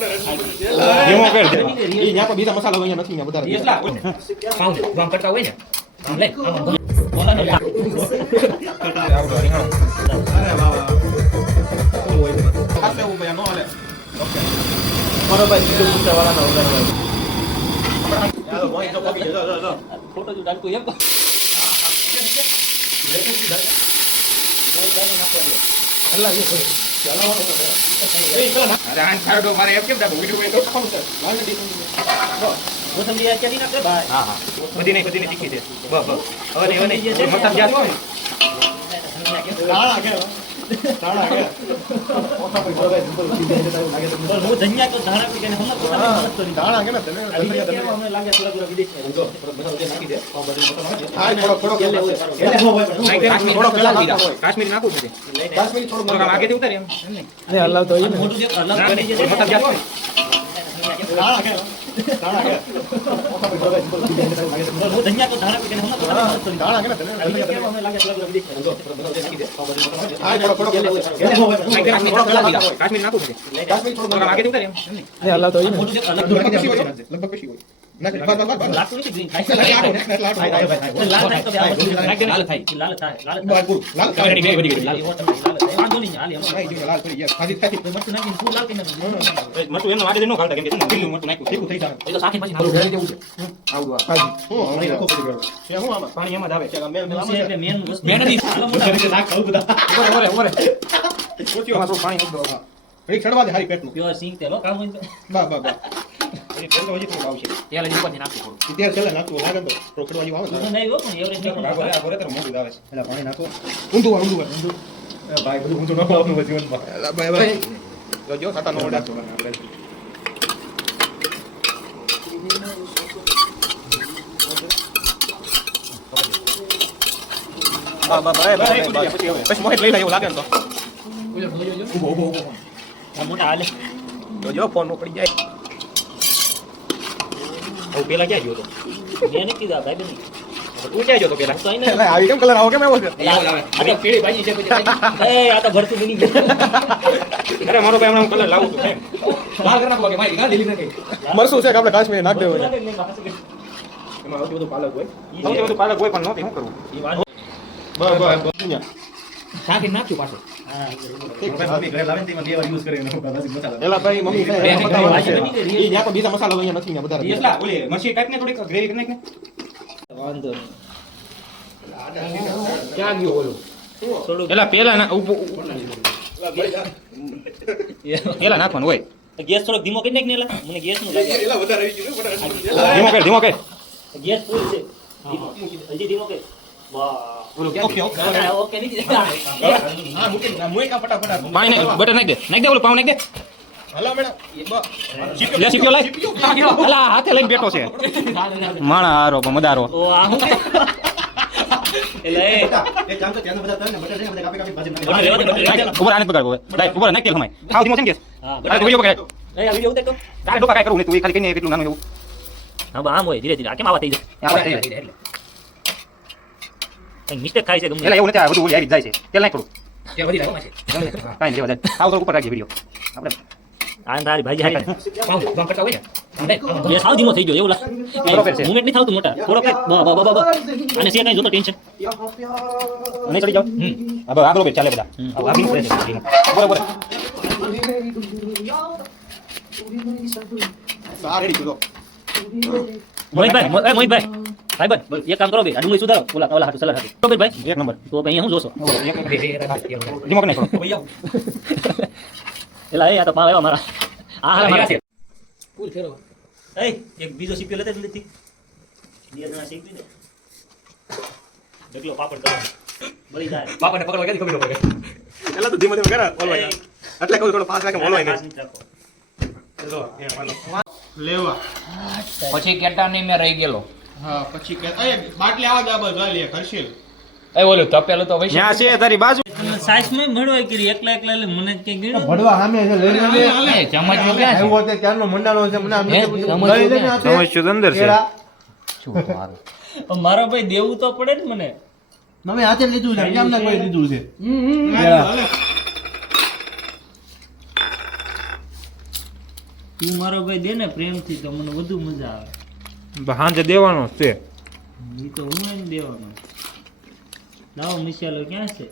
ધીમો કર દે ઈ ન્યા તો બીજા મસાલા અહીંયા નથી ન્યા વધારે એટલા પાઉં ગામ કરતા હોય ને આમ લે બોલા ને આવડો રીંગણો અરે વાહ વાહ શું હોય છે આસે ઉ ભાઈ નો હાલે ઓકે મારો ભાઈ સીધો પૂછા વાળા નો ઉડાડવા યાર મોઈ તો કોપી જો ફોટો જો ડાલકો એમ અલ્લાહ ये चलो अरे आन खाड़ो मारे एम केम दा वीडियो में तो कौन सर लाल दी वो समझी आ चली ना भाई हां हां बदी नहीं टिकी दे बस बस હવે નહીં મતલબ જાસ હોય તાણા કે ઓછા પૈસા ભાઈ સિમ્પલ સીધે લાગે તો હું ધનિયા તો ધાણા પી કે હમણાં પોતાની મદદ કરી ધાણા કે ને તને હમણે લાગે થોડા વિદેશ જો બધા ઉડે નાખી દે પાવ બધી મતલબ હા થોડો એટલે હો ભાઈ થોડો પેલા દીધા કાશ્મીરી નાખું છે કાશ્મીરી થોડો આગે થી ઉતાર એમ ને અલ્લાહ તો મોટું જે અલ્લાહ કરી દે મતલબ જાસ હોય ધાણા કે ઓછા પૈસા ભાઈ સિમ્પલ સીધે લાગે તો હું ધનિયા તો ધાણા પી કે હમણાં પોતાની મદદ કરી ધાણા કે ને તને હમણે લાગે થોડા વિદેશ જો બધા ઉડે નાખી દે પાવ બધી મતલબ હા થોડો એટલે હો ભાઈ થોડો પેલા દીધા કાશ્મીરી નાખું છે કાશ્મીરી થોડો આગે થી ઉતાર એમ ને અલ્લાહ તો મોટું જે અલગ લગભગ પેશી હોય ના લાગતું નથી ગ્રીન થાય લાલ થાય બે બધી લાલ વાંધો નહીં હાલ એમ લાલ કરી યાર ખાજી થાય મરતું નાખીને ફૂલ લાલ કરીને મરતું એમનો વાડે ન ખાલતા કેમ કે બીલું મરતું નાખ્યું ઠીક થઈ જાય એ તો સાખે પછી હાલો ઘરે દેવું છે આવડું આ ખાજી હું અહીં રાખો પડી ગયો છે હું આમાં પાણી એમાં જ આવે છે મેન એટલે મેન વસ્તુ મેન નથી હાલો મોટા નાખ ખાવ બધા ઓરે સોચ્યો આમાં તો પાણી નાખ દો ઘડી ચડવા દે હારી પેટનું પ્યોર સિંગ તેલો કામ હોય બા એ તેલ તો હજી થોડું આવશે તેલ હજી ઉપરથી નાખવું થોડું તેલ છેલ્લે નાખવું લાગે તો રોકડવા જેવું આવે ને નહીં હો પણ એવરેજ નાખો આગળ તો મોટું આવે છે એટલે પાણી નાખો ઊંધું ભાઈ બધું ઊંધું ન આવવાનું જીવનમાં ભાઈ જો સાતા નો ઓર્ડર આપણે પછી મોહિત લઈ લે એવું લાગે ને તો ઉભો મોટા હાલે જો ફોન નો પડી જાય ઓ પેલા ક્યાં ગયો તો મેં નથી કીધા ભાઈ બેન તું ક્યાં ગયો તો પેલા તો આઈને આવી કેમ કલર આવો કેમ આવ્યો છે આ તો પીળી ભાજી છે એ આ તો ભરતું બની ગયું અરે મારો ભાઈ હમણાં કલર લાવું છું લાલ કર નાખો કે ભાઈ ગા દિલ્હી નાખે મરસું છે કે આપણે કાશ્મીર નાખ દેવો એમાં સૌથી વધુ પાલક હોય પણ નહોતી શું કરવું બસ સાકી નાખ્યું પાછું એલા ભાઈ મમ્મી ઈ ન્યા તો બીજા મસાલા અહીંયા નથી ને વધારે એટલા ઓલી મરચી કાઢને થોડીક ગ્રેવી કરી નાખને વાંધો ક્યાં ગયો ઓલો એલા પેલા ના એલા નાખવાનું હોય તો ગેસ થોડો ધીમો કરી નાખ ને એલા મને ગેસ નું લાગે એલા વધારે આવી ગયું ધીમો કર ગેસ ફૂલ છે હજી ધીમો કર વાહ ઓકે નહીં હા મૂકી ના મોય કા ફટાફટ પાણી નાખ બટર નાખ દે ઓલો પાવ નાખ દે હલો મેડમ લે સીપ્યો લાય અલા હાથે લઈને બેઠો છે માણા હારો મદારો ઓ આ હું એટલે એ કામ તો ત્યાંનો બધા તને બટર ને બધા કાપી ભાજી ઉપર આને પકડ ભાઈ ઉપર નાખ તેલ હમાય ખાવ ધીમો છે કે હા આ વિડિયો પકડ એ આ વિડિયો ઉતાર તો તારે ડોકા કાઈ કરું ને તું ખાલી કઈને કેટલું નાનું એવું હા બા આમ હોય ધીરે ધીરે આ કેમ આવા થઈ જાય એટલે મિસ્ટેક થાય છે ગમે એટલે એવું નથી આ બધું આવી જાય છે તેલ નાખ થોડું તેલ વધી જાય છે કાઈ નહીં વધારે આવ તો ઉપર રાખજે વિડિયો આપણે આ તારી ભાજી હાઈ પાઉં કામ કરતા હોય ને એ સાવ ધીમો થઈ ગયો એવું લાગે મુમેન્ટ નહીં થાતું મોટા થોડો કે અને સે કઈ જોતો ટેન્શન નહીં ચડી જાવ હવે આગળ બે ચાલે બધા આગળ બરાબર સાર રેડી કરો મોહિતભાઈ ભાઈ એક કામ કરો બે આ ડુંગળી સુધારો ઓલા હાટુ સલાડ હાટુ તો ભાઈ એક નંબર તો અહીંયા હું જોશો ધીમો કે નાખો એલા એ આ તો પાવ આવ્યા મારા આ હાલા મારા ફૂલ ફેરો એ એક બીજો સીપીઓ લેતે જલ્દીથી બે જણા સીપી દે દેખલો પાપડ કરો બળી જાય પાપડને પકડવા કેદી ખબર પડે એલા તો ધીમે ધીમે કરે ઓલવાય એટલે કહું થોડો પાસ રાખે ઓલવાય ને જો એ માનો લેવા પછી કેટા નહીં મે રહી ગયેલો હા પછી કે એ બાટલી આવા દે બસ જોઈ લે કરશીલ એ ઓલો તપેલું તો વૈસે ન્યા છે તારી બાજુ સાઈસ માં ભડવાય કરી એકલા એટલે મને કે ગીણો ભડવા સામે છે લઈ લે ચમચ ક્યાં છે આવ્યો તે ક્યારનો મંડાણો છે મને સમજ અંદર છે શું મારું મારો ભાઈ દેવું તો પડે ને મને તમે હાથે લીધું છે કેમ ના કોઈ લીધું છે તું મારો ભાઈ દે ને પ્રેમથી તો મને વધુ મજા આવે. સાંજે દેવાનો જ છે. એ તો હું એને દેવાનો. લાવો મસાલો ક્યાં છે?